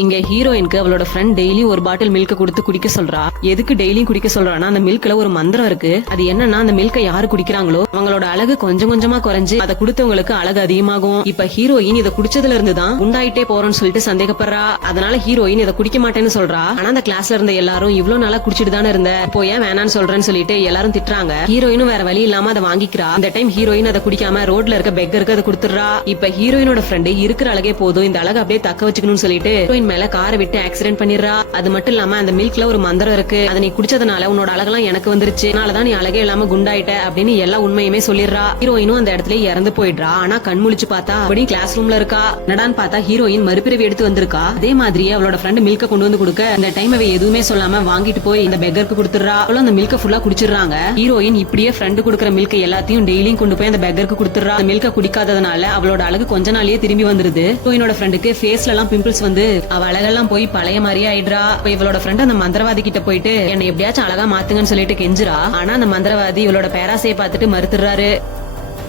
இங்க ஹீரோயினுக்கு அவளோட ஃப்ரெண்ட் டெய்லி ஒரு பாட்டில் மில்க் கொடுத்து குடிக்க சொல்றா. எதுக்கு டெய்லியும் குடிக்க சொல்றான்னா அந்த மில்க்ல ஒரு மந்திரம் இருக்கு. அது என்னன்னா அந்த மில்க யாரு குடிக்கிறாங்களோ அவங்களோட அழகு கொஞ்சம் கொஞ்சமா குறைஞ்சு அதை கொடுத்தவங்களுக்கு அழகு அதிகமாகும். இப்ப ஹீரோயின் இதை குடிச்சதுல இருந்துதான் உண்டாயிட்டே போறோம்னு சொல்லிட்டு சந்தேகப்படுறா. அதனால ஹீரோயின் இதை குடிக்க மாட்டேன்னு சொல்றா. ஆனா அந்த கிளாஸ்ல இருந்த எல்லாரும் இவ்வளவு நாளா குடிச்சிட்டு தானே இருந்த, இப்போ ஏன் வேணான்னு சொல்றேன்னு சொல்லிட்டு எல்லாரும் திட்டுறாங்க. ஹீரோயினும் வேற வழி இல்லாம அதை வாங்கிக்கிறா. இந்த டைம் ஹீரோயின் அதை குடிக்காம ரோட்ல இருக்க பெக்கருக்கு அதை கொடுத்துறா. இப்ப ஹீரோயினோட ஃப்ரெண்ட் இருக்கிற அழகே போதும், இந்த அழகு அப்படியே தக்க வச்சுக்கணும்னு சொல்லிட்டு ஹீரோயின் மேல காரை விட்டு ஆக்சிடென்ட் பண்ணிடுறா. அது மட்டும் இல்லாம அந்த மில்க்ல ஒரு மந்திரம் இருக்கு, அதை நீ குடிச்சதுனால உன்னோட அழகெல்லாம் எனக்கு வந்துருச்சு, அதனாலதான் நீ அழகே இல்லாம குண்டாயிட்ட அப்படின்னு எல்லா உண்மையுமே சொல்லிடுறா. ஹீரோயினும் அந்த இடத்துல இறந்து போயிடுறா. ஆனா கண் முழிச்சு பார்த்தா அப்படியே கிளாஸ் ரூம்ல இருக்கா. நடான்னு பார்த்தா ஹீரோயின் மறுபிறவி எடுத்து வந்திருக்கா. அதே மாதிரியே அவளோட ஃப்ரெண்ட் மில்க கொண்டு வந்து கொடுக்க இந்த டைம் அவ எதுவுமே சொல்லாம வாங்கிட்டு போய் இந்த பெக்கருக்கு கொடுத்துறா. அவளும் அந்த மில்க ஃபுல்லா குடிச்சிடுறாங்க. ஹீரோயின் இப்படியே ஃப்ரெண்ட் கொடுக்குற மில்க் எல்லாத்தையும் டெய்லியும் கொண்டு போய் அந்த பெக்கருக்கு கொடுத்துறா. அந்த மில்க குடிக்காததுனால அவளோட அழகு கொஞ்ச நாளையே திரும்பி வந்துருது. ஹீரோயினோட ஃப்ரெண்டுக்கு ஃபேஸ்ல எல்லாம் பிம்பிள்ஸ் வந்து அவ அழகெல்லாம் போய் பழைய மாதிரியே ஆயிடுறா. இப்ப இவளோட ஃப்ரெண்ட் அந்த மந்திரவாதி கிட்ட போயிட்டு என்னை எப்படியாச்சும் அழகா மாத்துங்கன்னு சொல்லிட்டு கெஞ்சுறா. ஆனா அந்த மந்திரவாதி இவளோட பேராசையை பார்த்துட்டு மறுத்துறாரு.